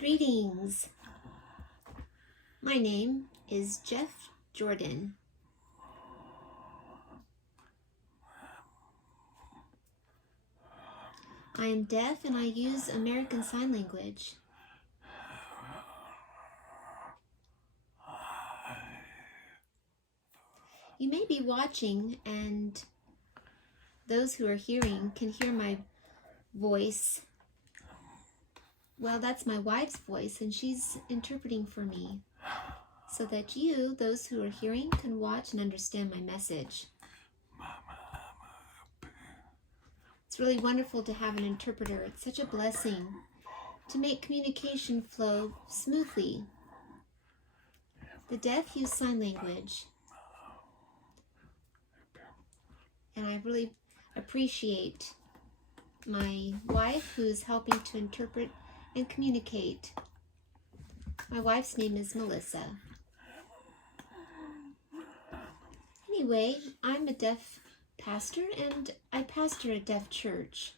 Greetings. My name is Jeff Jordan. I am deaf and I use American Sign Language. You may be watching and those who are hearing can hear my voice. Well, that's my wife's voice and she's interpreting for me so that you, those who are hearing, can watch and understand my message. It's really wonderful to have an interpreter. It's such a blessing to make communication flow smoothly. The deaf use sign language, and I really appreciate my wife who's helping to interpret and communicate. My wife's name is Melissa. Anyway, I'm a deaf pastor and I pastor a deaf church.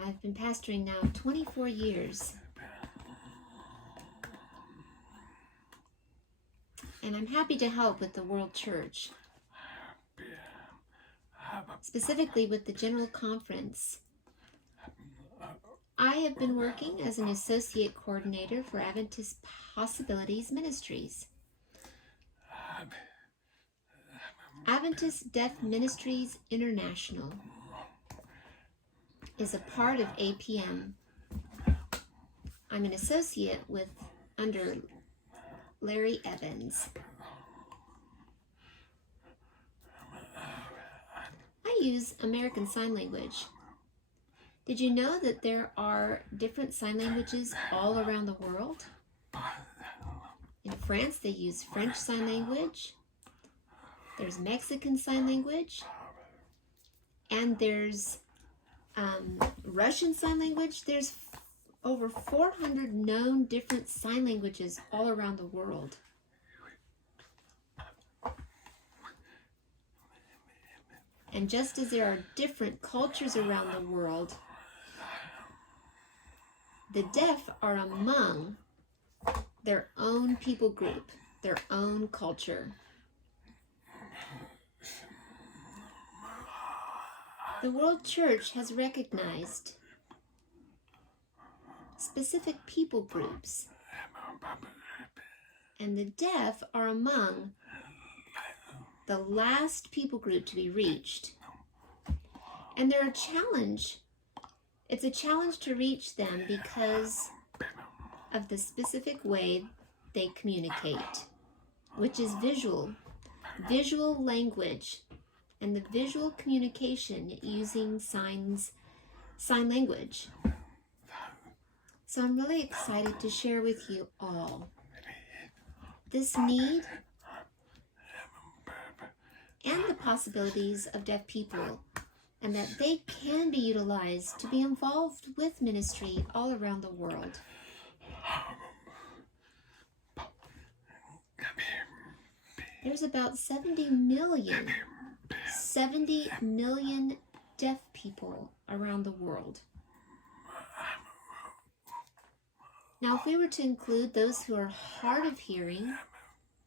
I've been pastoring now 24 years. And I'm happy to help with the World Church, specifically with the General Conference. I have been working as an associate coordinator for Adventist Possibilities Ministries. Adventist Deaf Ministries International is a part of APM. I'm an associate under Larry Evans. I use American Sign Language. Did you know that there are different sign languages all around the world? In France, they use French Sign Language. There's Mexican Sign Language. And there's Russian Sign Language. There's over 400 known different sign languages all around the world. And just as there are different cultures around the world, the deaf are among their own people group, their own culture. The World Church has recognized specific people groups, and the deaf are among the last people group to be reached. And they're a challenge. It's a challenge to reach them because of the specific way they communicate, which is visual language, and the visual communication using sign language. So I'm really excited to share with you all this need and the possibilities of deaf people, and that they can be utilized to be involved with ministry all around the world. There's about 70 million deaf people around the world. Now, if we were to include those who are hard of hearing,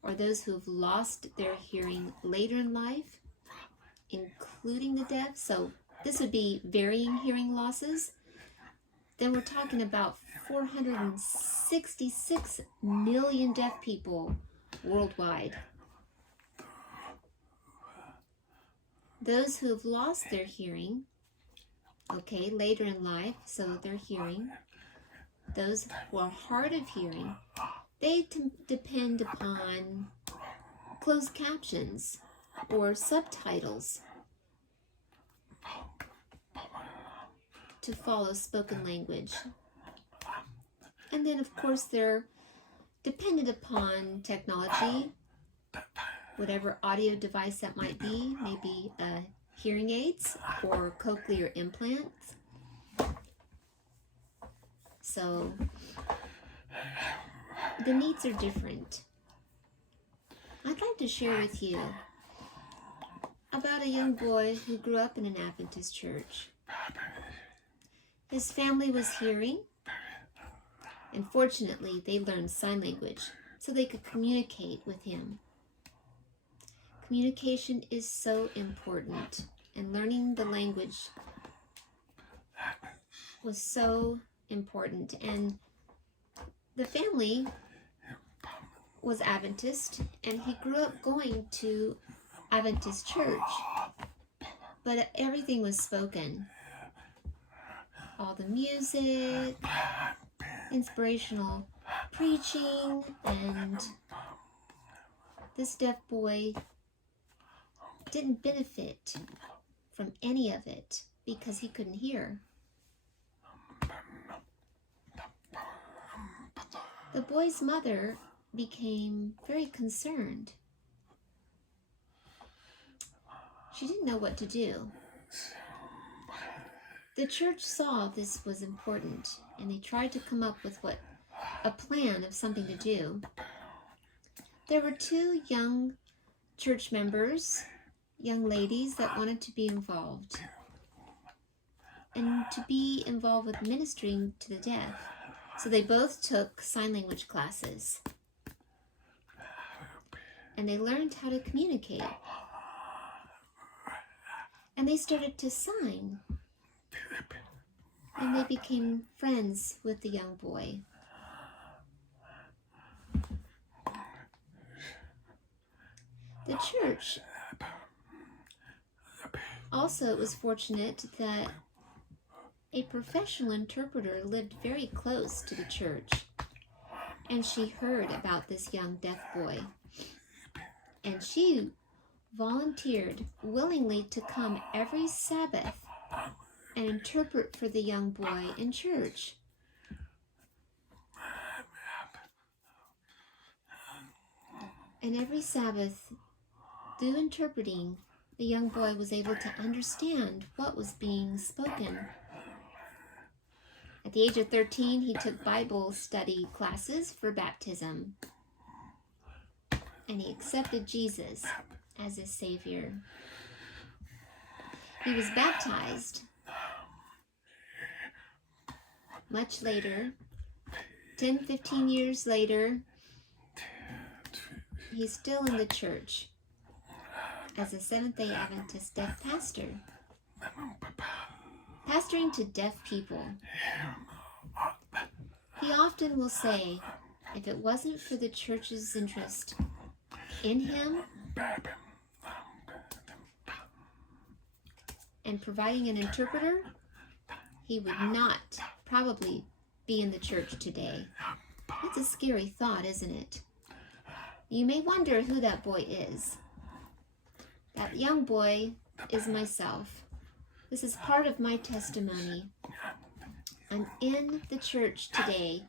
or those who have lost their hearing later in life, including the deaf, so this would be varying hearing losses, then we're talking about 466 million deaf people worldwide. Those who have lost their hearing, later in life, so their hearing, those who are hard of hearing, they depend upon closed captions or subtitles to follow spoken language. And then, of course, they're dependent upon technology, whatever audio device that might be, maybe hearing aids or cochlear implants. So the needs are different. I'd like to share with you about a young boy who grew up in an Adventist church. His family was hearing, and fortunately they learned sign language so they could communicate with him. Communication is so important, and learning the language was so important. And the family was Adventist, and he grew up going to Adventist church, but everything was spoken. All the music, inspirational preaching, and this deaf boy didn't benefit from any of it because he couldn't hear. The boy's mother became very concerned. She didn't know what to do. The church saw this was important, and they tried to come up with a plan of something to do. There were 2 young church members, young ladies that wanted to be involved, and to be involved with ministering to the deaf. So they both took sign language classes, and they learned how to communicate, and they started to sign, and they became friends with the young boy. The church also was fortunate that a professional interpreter lived very close to the church, and she heard about this young deaf boy, and she volunteered willingly to come every Sabbath and interpret for the young boy in church. And every Sabbath, through interpreting, the young boy was able to understand what was being spoken. At the age of 13, he took Bible study classes for baptism, and he accepted Jesus as his Savior. He was baptized much later, 10, 15 years later. He's still in the church as a Seventh-day Adventist deaf pastor, pastoring to deaf people. He often will say, if it wasn't for the church's interest in him and providing an interpreter, he would not probably be in the church today. That's a scary thought, isn't it? You may wonder who that boy is. That young boy is myself. This is part of my testimony. I'm in the church today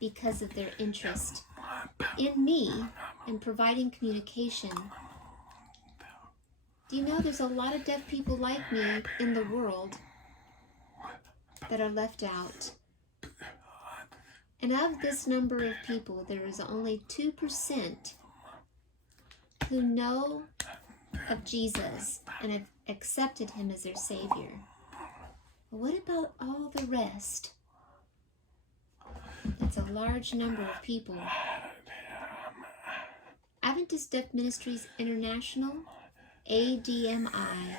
because of their interest in me and providing communication. Do you know there's a lot of deaf people like me in the world that are left out? And of this number of people, there is only 2% who know of Jesus and have accepted him as their Savior. What about all the rest? That's a large number of people. Adventist Deaf Ministries International, ADMI,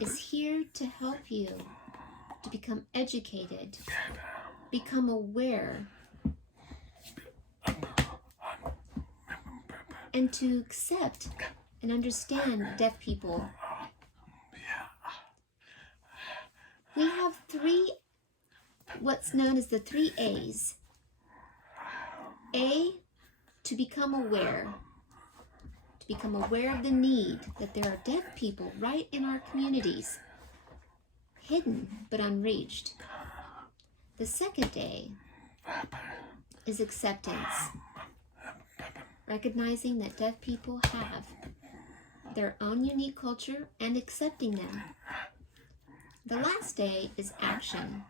is here to help you to become educated, become aware, and to accept and understand deaf people. We have what's known as the 3 A's. A, to become aware. To become aware of the need that there are deaf people right in our communities, hidden but unreached. The second A is acceptance. Recognizing that deaf people have their own unique culture and accepting them. The last A is action.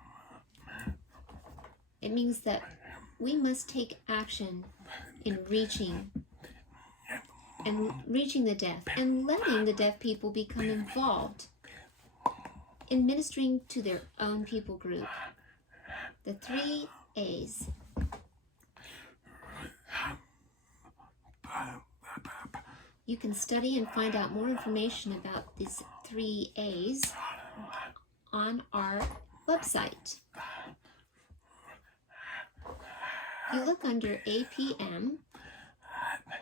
It means that we must take action in reaching the deaf and letting the deaf people become involved in ministering to their own people group. The 3 A's. You can study and find out more information about these 3 A's on our website. You look under APM.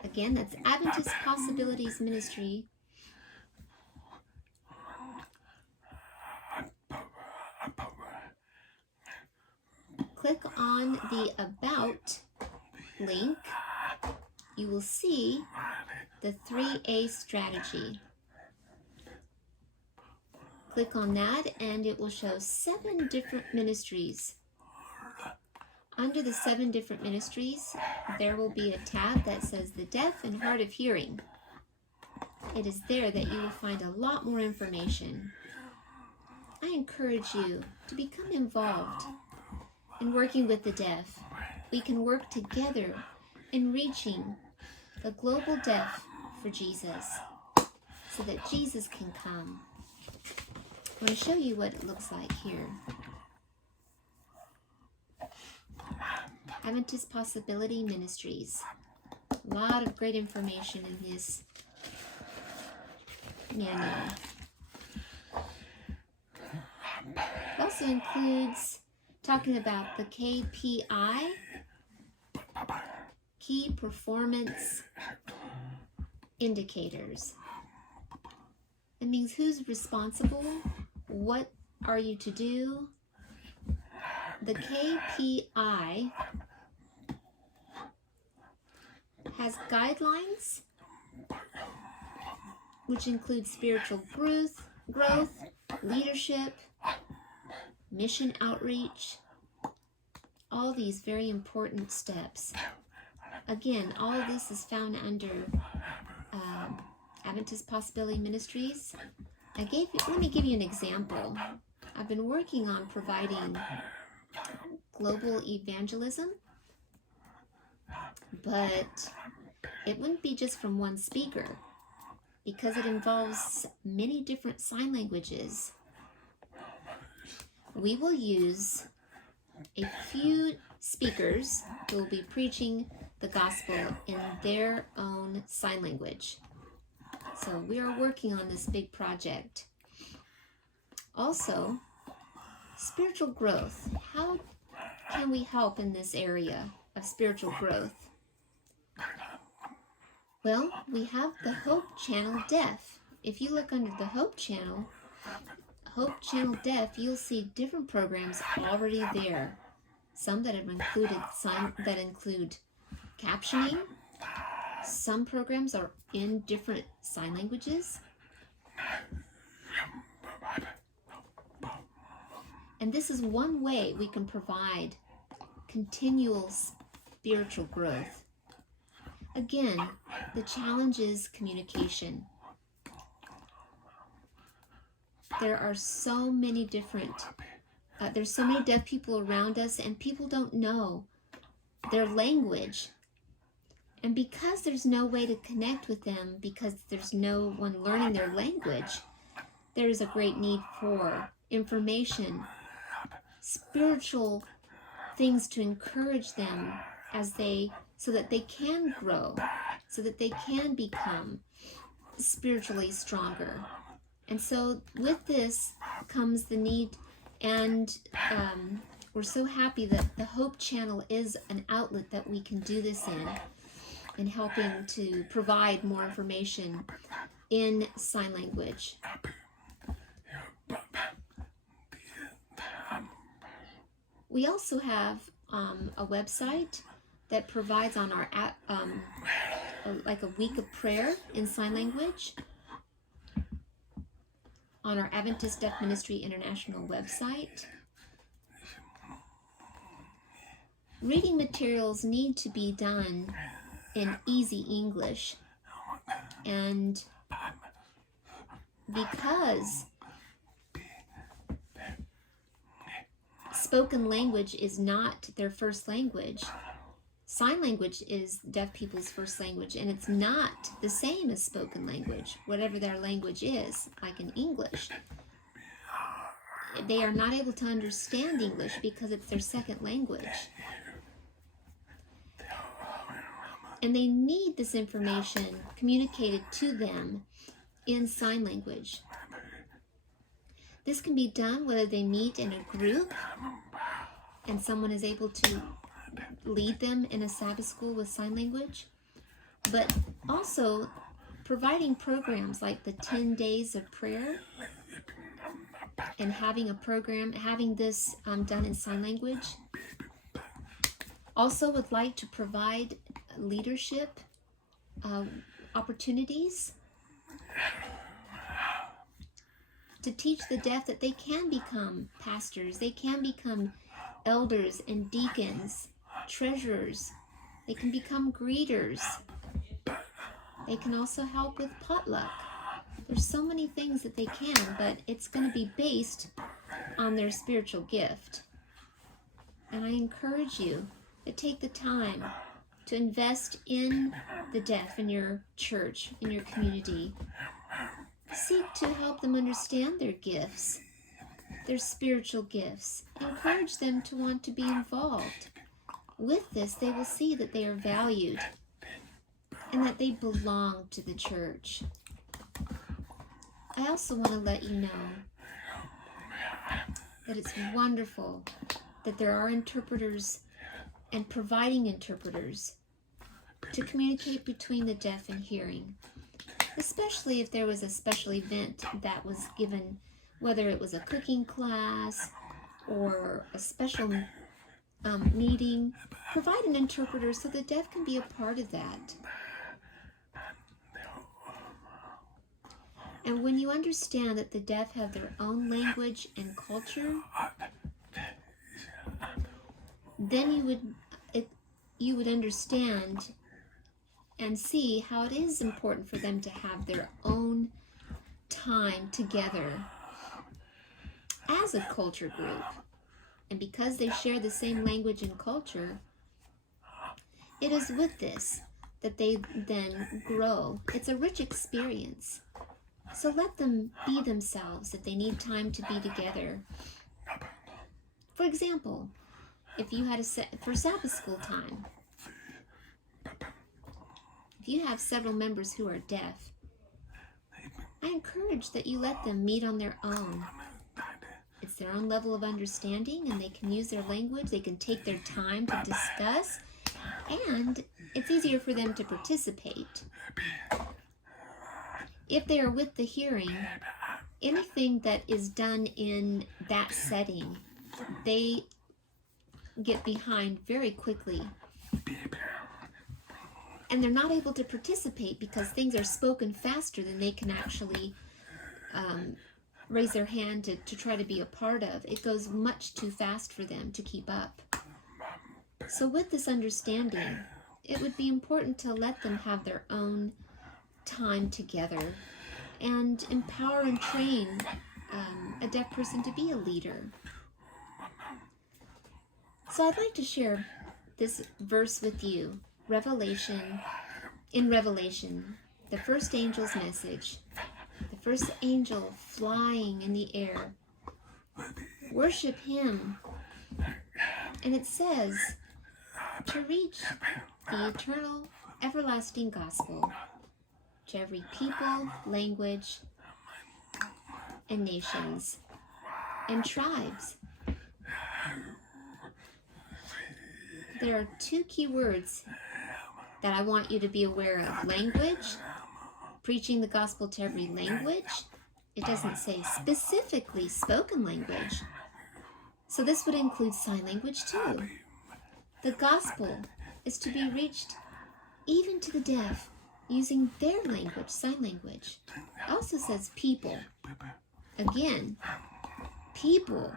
Again, that's Adventist Possibilities Ministry. Click on the About link. You will see the 3A strategy. Click on that and it will show 7 different ministries. Under the 7 different ministries, there will be a tab that says the deaf and hard of hearing. It is there that you will find a lot more information. I encourage you to become involved in working with the deaf. We can work together in reaching the global deaf for Jesus so that Jesus can come. I want to show you what it looks like here. Adventist Possibility Ministries. A lot of great information in this manual. It also includes talking about the KPI, Key Performance Indicators. It means who's responsible, what are you to do. The KPI has guidelines which include spiritual growth, leadership, mission outreach, all these very important steps. Again, all of this is found under Adventist Possibility Ministries. Let me give you an example. I've been working on providing global evangelism, but it wouldn't be just from one speaker because it involves many different sign languages. We will use a few speakers who will be preaching the gospel in their own sign language. So we are working on this big project. Also, spiritual growth. How can we help in this area of spiritual growth? Well, we have the Hope Channel Deaf. If you look under the Hope Channel Deaf, you'll see different programs already there. Some that have included that include captioning. Some programs are in different sign languages. And this is one way we can provide continual spiritual growth. Again, the challenge is communication. There are so many different, there's so many deaf people around us, and people don't know their language. And because there's no way to connect with them, because there's no one learning their language, there is a great need for information, spiritual things to encourage them so that they can grow, so that they can become spiritually stronger. And so with this comes the need, and we're so happy that the Hope Channel is an outlet that we can do this in helping to provide more information in sign language. We also have a website that provides on our like a week of prayer in sign language on our Adventist Deaf Ministry International website. Reading materials need to be done in easy English, and because spoken language is not their first language, sign language is deaf people's first language, and it's not the same as spoken language, whatever their language is, like in English. they are not able to understand English because it's their second language. And they need this information communicated to them in sign language. This can be done whether they meet in a group and someone is able to lead them in a Sabbath school with sign language, but also providing programs like the 10 days of prayer and having a program, having this done in sign language. Also would like to provide leadership opportunities to teach the deaf that they can become pastors, they can become elders and deacons, treasurers, they can become greeters, they can also help with potluck. There's so many things that they can, but it's going to be based on their spiritual gift. And I encourage you to take the time to invest in the deaf in your church, in your community. Seek to help them understand their gifts, their spiritual gifts. Encourage them to want to be involved. With this, they will see that they are valued and that they belong to the church. I also want to let you know that it's wonderful that there are interpreters and providing interpreters to communicate between the deaf and hearing, especially if there was a special event that was given, whether it was a cooking class or a special meeting. Provide an interpreter so the deaf can be a part of that. And when you understand that the deaf have their own language and culture, then you would understand and see how it is important for them to have their own time together as a culture group. And because they share the same language and culture, it is with this that they then grow. It's a rich experience. So let them be themselves if they need time to be together. For example, if you had for Sabbath school time, if you have several members who are deaf, I encourage that you let them meet on their own. It's their own level of understanding, and they can use their language, they can take their time to discuss, and it's easier for them to participate. If they are with the hearing, anything that is done in that setting, they get behind very quickly. And they're not able to participate because things are spoken faster than they can actually raise their hand to try to be a part of. It goes much too fast for them to keep up. So with this understanding, it would be important to let them have their own time together and empower and train a deaf person to be a leader. So I'd like to share this verse with you. In Revelation, the first angel's message, the first angel flying in the air. Worship him. And it says, to reach the eternal, everlasting gospel to every people, language, and nations, and tribes. There are two key words that I want you to be aware of. Language, preaching the gospel to every language. It doesn't say specifically spoken language. So this would include sign language too. The gospel is to be reached even to the deaf using their language, sign language. It also says people. Again, people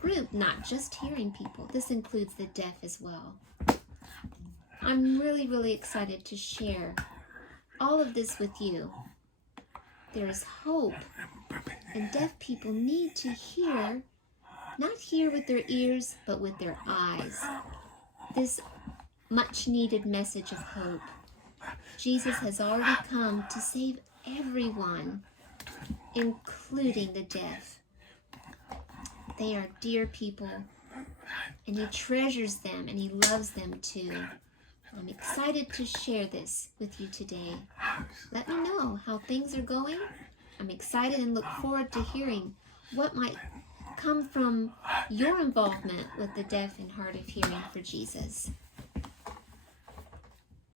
group, not just hearing people. This includes the deaf as well. I'm really, really excited to share all of this with you. There is hope, and deaf people need to hear, not hear with their ears, but with their eyes. This much needed message of hope. Jesus has already come to save everyone, including the deaf. they are dear people, and he treasures them, and he loves them too. I'm excited to share this with you today. Let me know how things are going. I'm excited and look forward to hearing what might come from your involvement with the deaf and hard of hearing for Jesus.